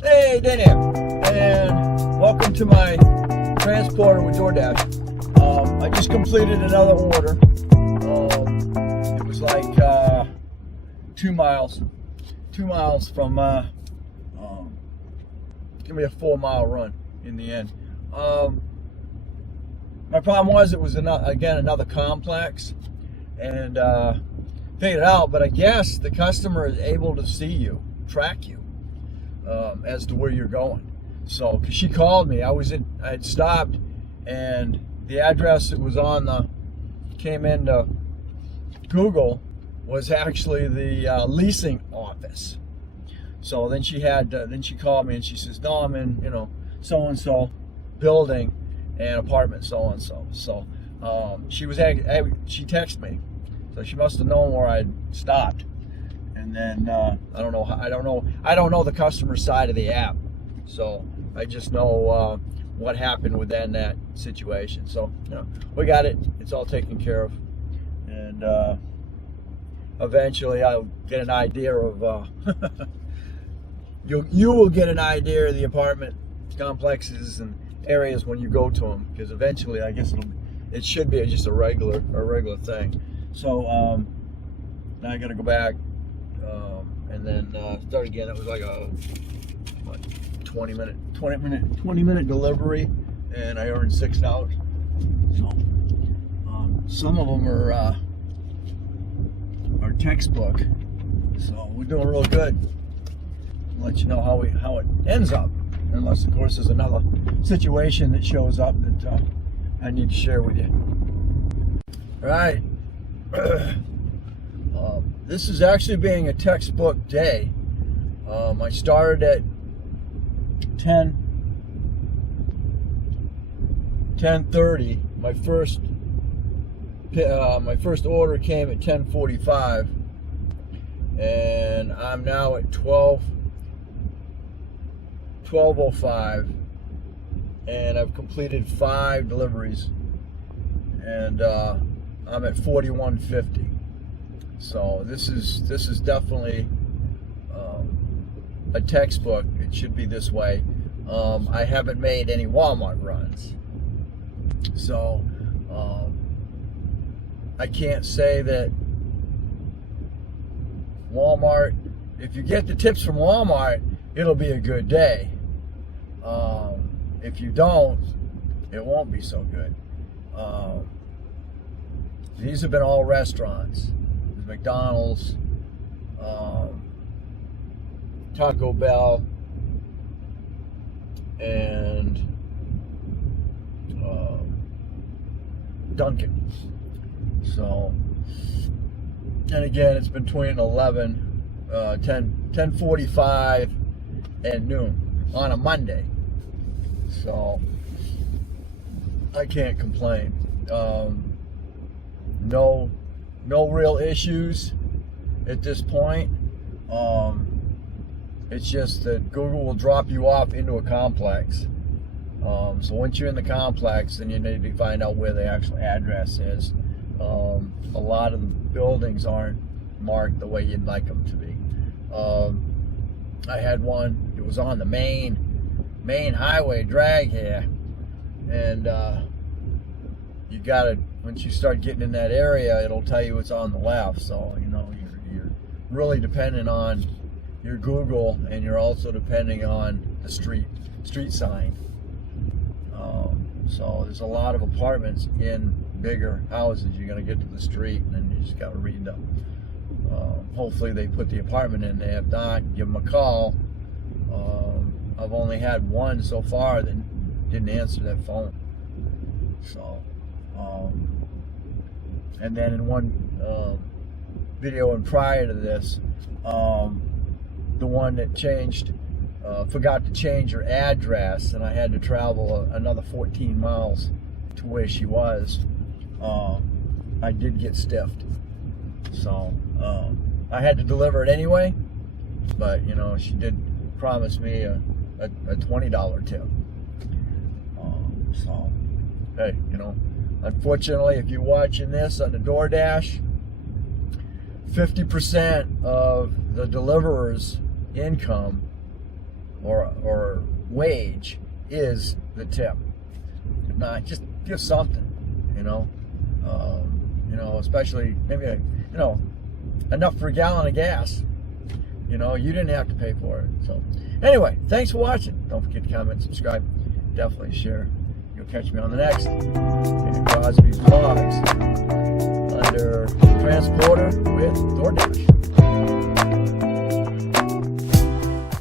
Hey, Dan here, and welcome to my transporter with DoorDasher. I just completed another order. It was like 2 miles from gonna be a 4-mile run in the end. My problem was it was another complex, and figured it out. But I guess the customer is able to see you, track you. As to where you're going. So, because she called me, I had stopped, and the address that was came into Google was actually the leasing office. So then she called me and she says, no, I'm in, so-and-so building and apartment so-and-so. So, she texted me. So she must have known where I'd stopped. And then I don't know the customer side of the app, so I just know what happened within that situation. So we got it; it's all taken care of, and eventually I'll get an idea of you will get an idea of the apartment complexes and areas when you go to them, because eventually I guess it should be just a regular thing. So now I got to go back. And then start again. It was like a 20 minute delivery, and I earned $6. So some of them are textbook. So we're doing real good. I'll let you know how it ends up, unless of course there's another situation that shows up that I need to share with you. All right. This is actually being a textbook day. I started at 10:30. My first order came at 10:45, and I'm now at 12:05, and I've completed 5 deliveries, and I'm at 41.50. So this is definitely a textbook. It should be this way. I haven't made any Walmart runs, so I can't say that Walmart. If you get the tips from Walmart, it'll be a good day. If you don't, it won't be so good. These have been all restaurants. McDonald's, Taco Bell, and Dunkin'. So, and again, it's between 10:45 and noon on a Monday. So I can't complain. No real issues at this point. It's just that Google will drop you off into a complex. So once you're in the complex, then you need to find out where the actual address is. A lot of the buildings aren't marked the way you'd like them to be. I had one, it was on the main highway drag here, and you gotta, once you start getting in that area, it'll tell you it's on the left. So you're really dependent on your Google, and you're also depending on the street sign. So there's a lot of apartments in bigger houses. You're gonna get to the street, and then you just gotta read them. Hopefully they put the apartment in there. If not, give them a call. I've only had one so far that didn't answer that phone. So, and then in one video and prior to this, the one that forgot to change her address, and I had to travel another 14 miles to where she was. I did get stiffed. So, I had to deliver it anyway, but she did promise me a $20 tip. So, hey, unfortunately, if you're watching this on the DoorDash, 50% of the deliverer's income, or wage is the tip. If not, just give something, you know, especially maybe, enough for a gallon of gas. You didn't have to pay for it. So anyway, thanks for watching. Don't forget to comment, subscribe, definitely share. You'll catch me on the next Crosby vlog.